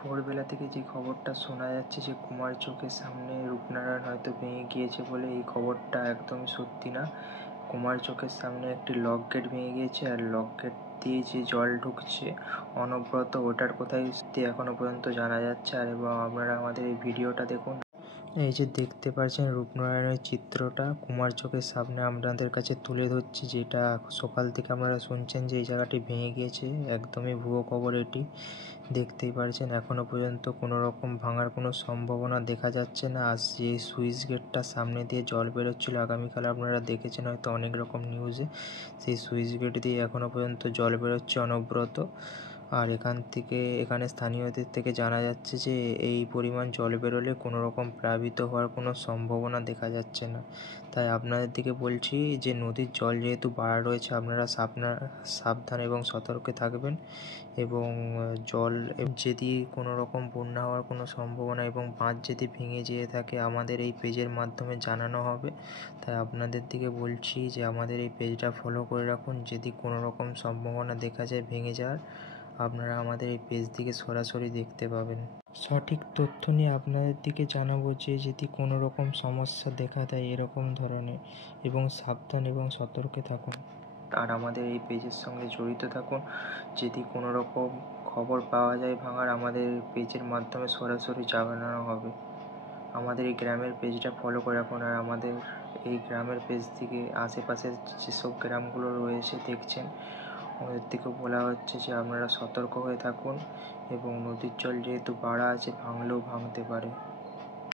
ভোরবেলা থেকে যে খবরটা শোনা যাচ্ছে যে কুমার চোখের সামনে রূপনারায়ণ হয়তো ভেঙে গিয়েছে বলে, এই খবরটা একদমই সত্যি না। কুমার চোখের সামনে একটি লক গেট ভেঙে গিয়েছে, আর লক গেট দিয়ে যে জল ঢুকছে অনবরত, ওটার কোথায় এখনো পর্যন্ত জানা যাচ্ছে। আর এবং আপনারা আমাদের এই ভিডিওটা দেখুন। এই যে দেখতে পাচ্ছেন রূপনারায়ণের চিত্রটা কুমার চোখের সামনে আপনাদের কাছে তুলে ধরছি, যেটা সকাল থেকে আপনারা শুনছেন যে এই জায়গাটি ভেঙে গিয়েছে। একদমই ভুয়ো খবর এটি। দেখতেই পারছেন এখনো পর্যন্ত কোনো রকম ভাঙার কোনো সম্ভাবনা দেখা যাচ্ছে না। আর যে সুইচ গেটটার সামনে দিয়ে জল বেরোচ্ছিল, আগামীকাল আপনারা দেখেছেন হয়তো অনেক রকম নিউজে, সেই সুইচ গেট দিয়ে এখনো পর্যন্ত জল বেরোচ্ছে অনবরত। আর এখানে স্থানীয়দের থেকে জানা যাচ্ছে যে এই পরিমাণ জল বেরোলে কোনো রকম প্লাবিত হওয়ার কোনো সম্ভাবনা দেখা যাচ্ছে না। তাই আপনাদের দিকে বলছি যে নদীর জল যেহেতু বাড়া রয়েছে, আপনারা সাবধান এবং সতর্কে থাকবেন। এবং জল যদি কোনো রকম বন্যা হওয়ার কোনো সম্ভাবনা এবং বাঁধ যদি ভেঙে যেয়ে থাকে, আমাদের এই পেজের মাধ্যমে জানানো হবে। তাই আপনাদের দিকে বলছি যে আমাদের এই পেজটা ফলো করে রাখুন। যদি কোনো রকম সম্ভাবনা দেখা যায় ভেঙে যাওয়ার, আপনারা আমাদের এই পেজ থেকে সরাসরি দেখতে পাবেন। সঠিক তথ্য নিয়ে আপনাদের দিকে জানাবো যে যদি কোনো রকম সমস্যা দেখা দেয় এরকম ধরনের, এবং সাবধান এবং সতর্কে থাকুন। আর আমাদের এই পেজের সঙ্গে জড়িত থাকুন। যদি কোনো রকম খবর পাওয়া যায় ভাঙার, আমাদের পেজের মাধ্যমে সরাসরি জানানো হবে। আমাদের এই গ্রামের পেজটা ফলো করে রাখুন। আর আমাদের এই গ্রামের পেজ থেকে আশেপাশের যেসব গ্রামগুলো রয়েছে দেখছেন, ওদের থেকেও বলা হচ্ছে যে আপনারা সতর্ক হয়ে থাকুন। এবং নদীর জল যেহেতু বাড়া আছে, ভাঙলেও ভাঙতে পারে।